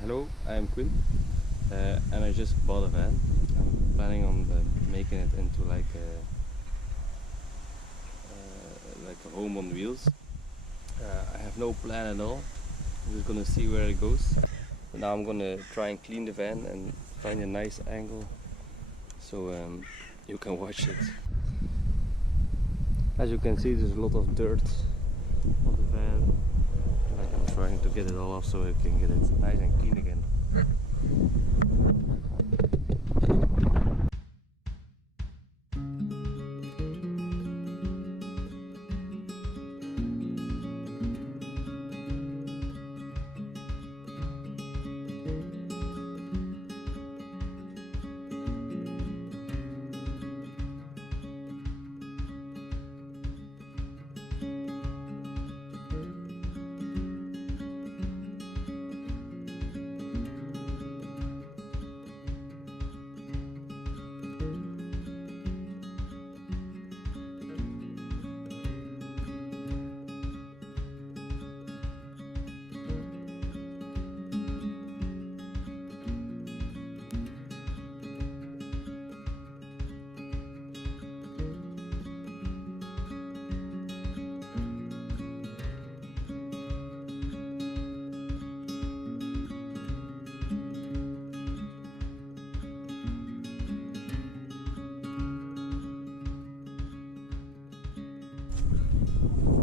Hello, I'm Quinn, and I just bought a van. I'm planning on making it into like a home on wheels. I have no plan at all. I'm just gonna see where it goes. But now I'm gonna try and clean the van and find a nice angle so you can watch it. As you can see, there's a lot of dirt on the van. Like I'm trying to get it all off so I can get it nice and clean again.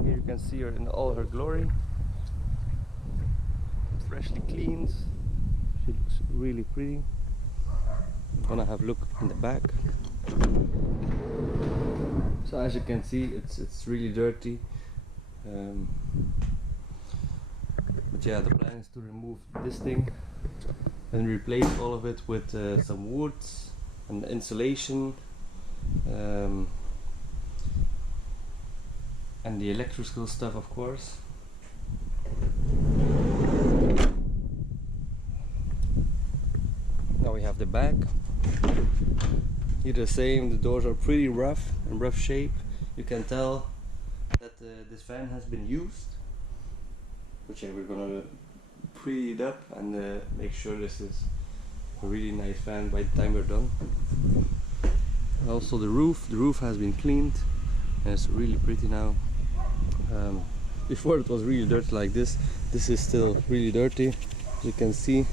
Here you can see her in all her glory, freshly cleaned. She looks really pretty. I'm gonna have a look in the back. So as you can see, it's really dirty. But yeah, the plan is to remove this thing and replace all of it with some wood and insulation. And the electrical stuff, of course. Now we have the back. Here the same, the doors are pretty rough and rough shape. You can tell that this van has been used. But yeah, we're gonna pretty it up and make sure this is a really nice van by the time we're done. Also the roof has been cleaned and it's really pretty now. Before it was really dirty like this. This is still really dirty, as you can see,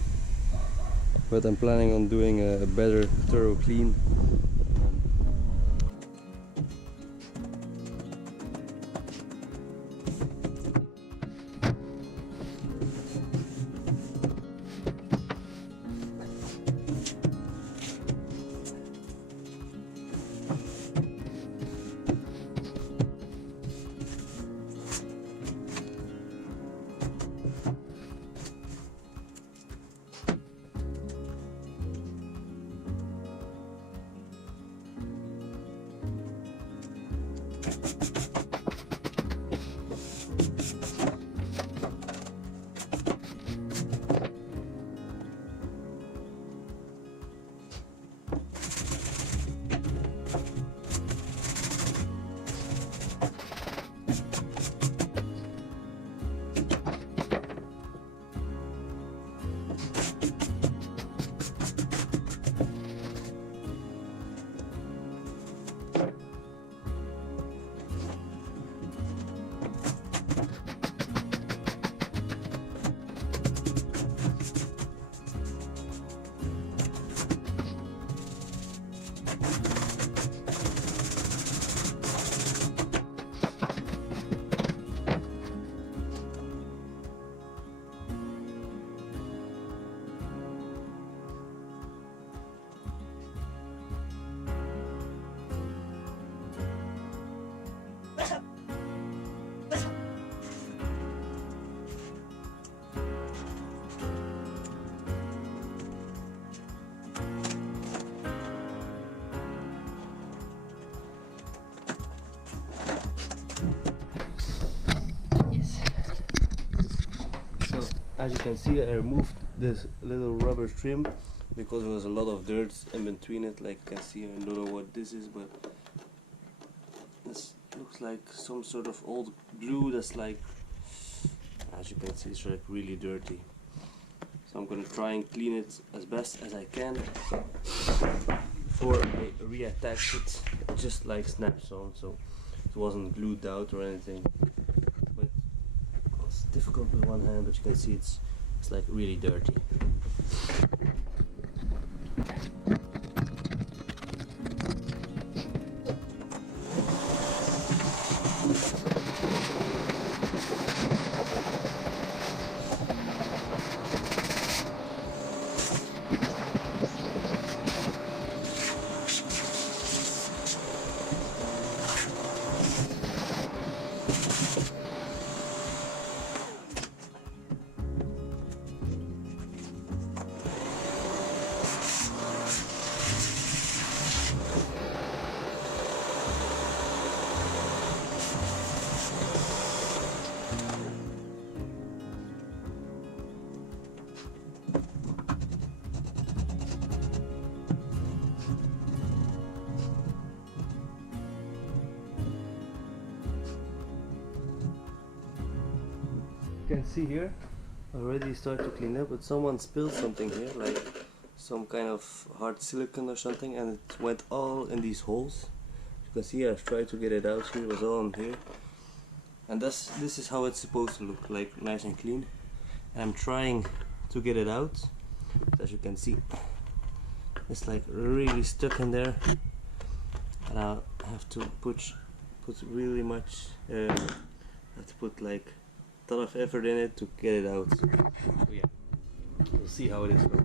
but I'm planning on doing a better thorough clean. As you can see, I removed this little rubber trim because there was a lot of dirt in between it. Like you can see, I don't know what this is, but this looks like some sort of old glue that's like, as you can see, it's like really dirty. So I'm gonna try and clean it as best as I can before I reattach it. It just like snaps on, so it wasn't glued out or anything. But it's difficult with one hand, but you can see it's like really dirty. You can see here, already start to clean up, but someone spilled something here, like some kind of hard silicone or something, and it went all in these holes. You can see I've tried to get it out here, it was all in here. And this is how it's supposed to look, like nice and clean. And I'm trying to get it out, as you can see. It's like really stuck in there, and I have to put really much, I have to put like a ton of effort in it to get it out. So yeah, we'll see how it is goes.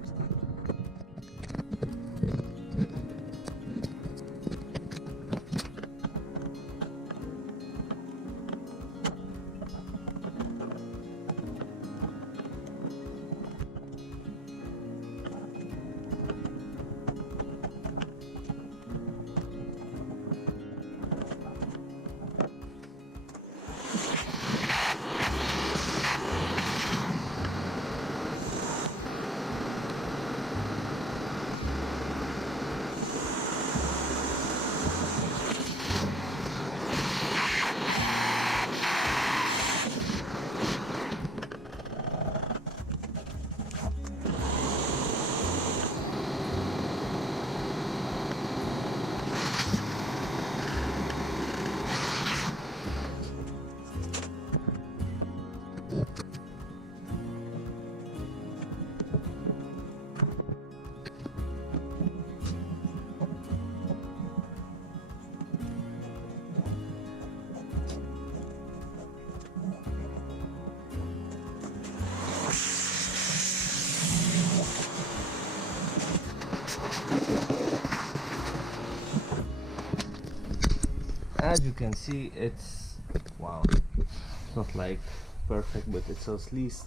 As you can see, it's wow, it's not like perfect, but it's at least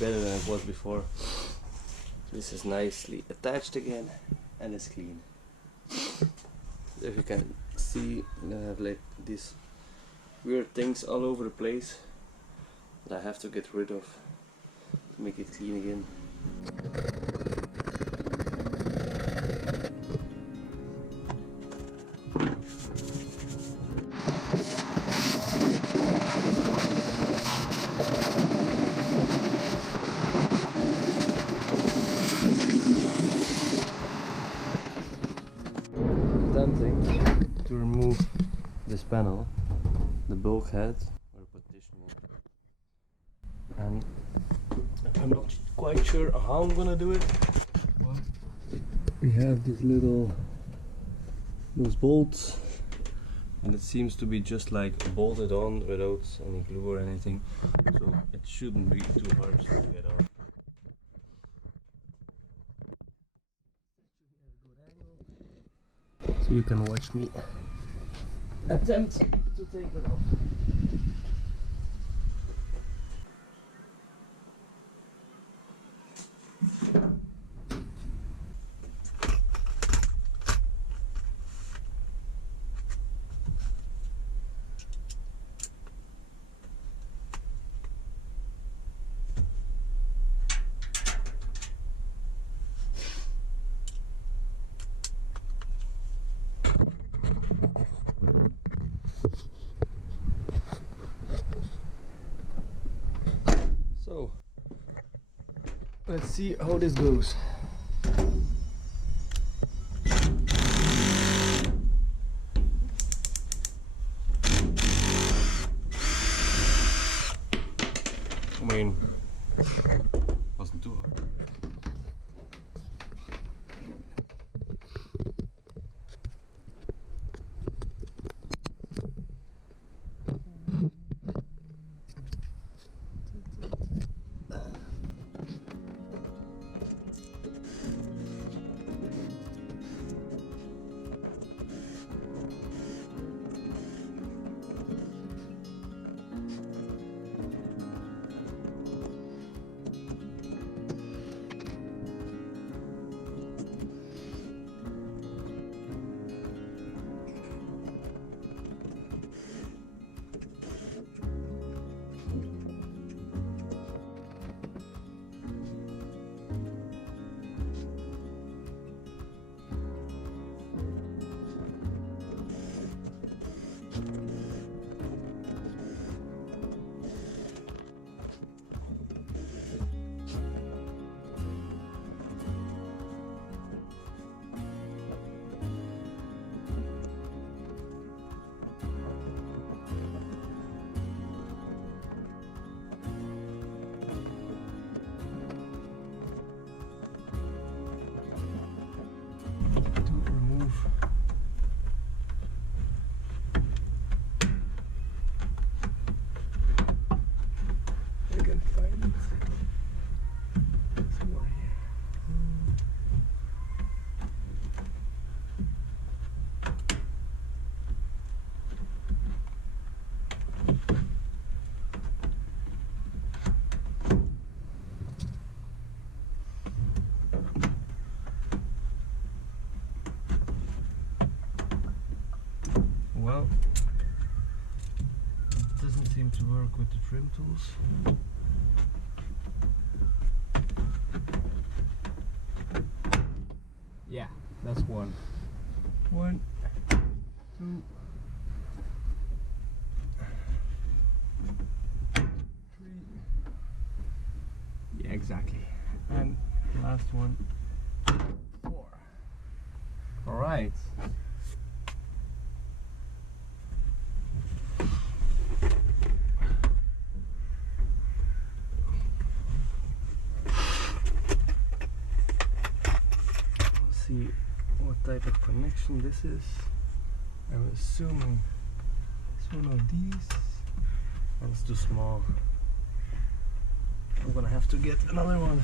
better than it was before. This is nicely attached again and it's clean. If you can see, I have like these weird things all over the place that I have to get rid of to make it clean again. To remove this panel, the bulkhead or partition one, and I'm not quite sure how I'm gonna do it. But we have these those bolts, and it seems to be just like bolted on without any glue or anything, so it shouldn't be too hard to get off. So you can watch me attempt to take it off. Let's see how this goes. I mean, wasn't too hard. Well, it doesn't seem to work with the trim tools. Yeah, that's one. 1, 2, 3. Yeah, exactly. And last one, 4. All right. See what type of connection this is. I'm assuming it's one of these, and it's too small. I'm gonna have to get another one.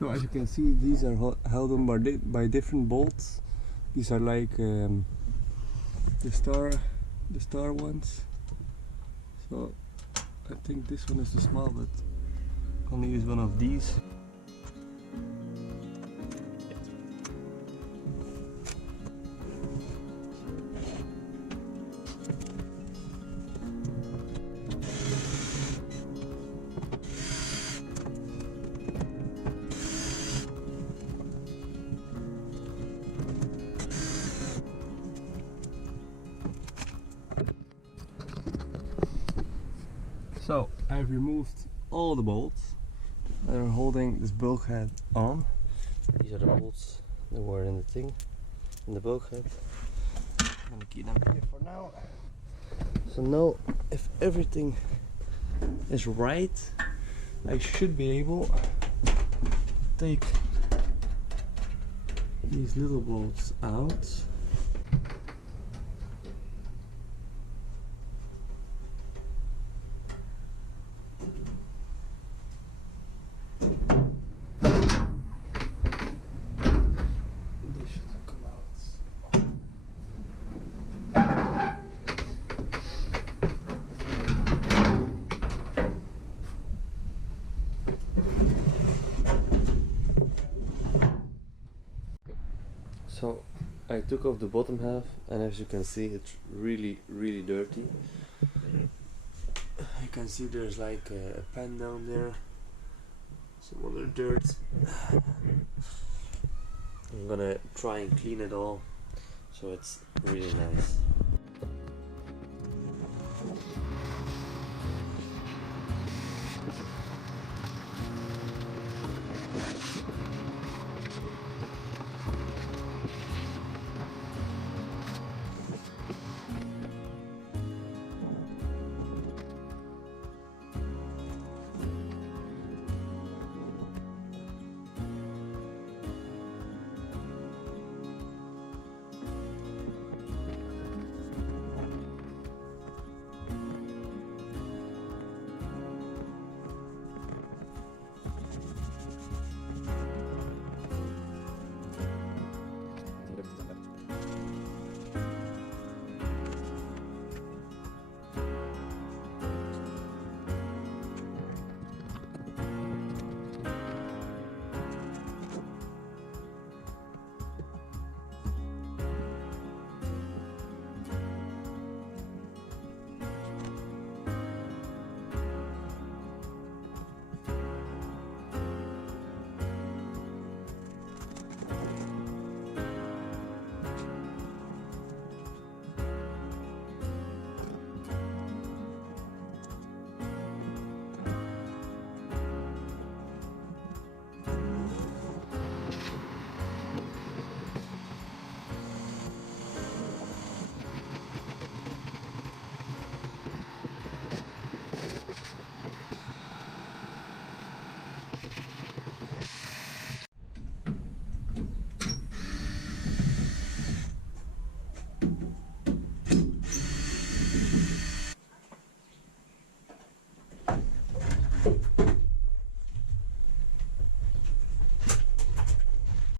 So as you can see, these are held on by different bolts. These are like the star ones. So I think this one is too small, but I'm gonna use one of these. So I've removed all the bolts that are holding this bulkhead on. These are the bolts that were in the thing, in the bulkhead. I'm gonna keep them here for now. So now, if everything is right, I should be able to take these little bolts out. So I took off the bottom half, and as you can see, it's really dirty. You can see there's like a pan down there, some other dirt. I'm gonna try and clean it all so it's really nice.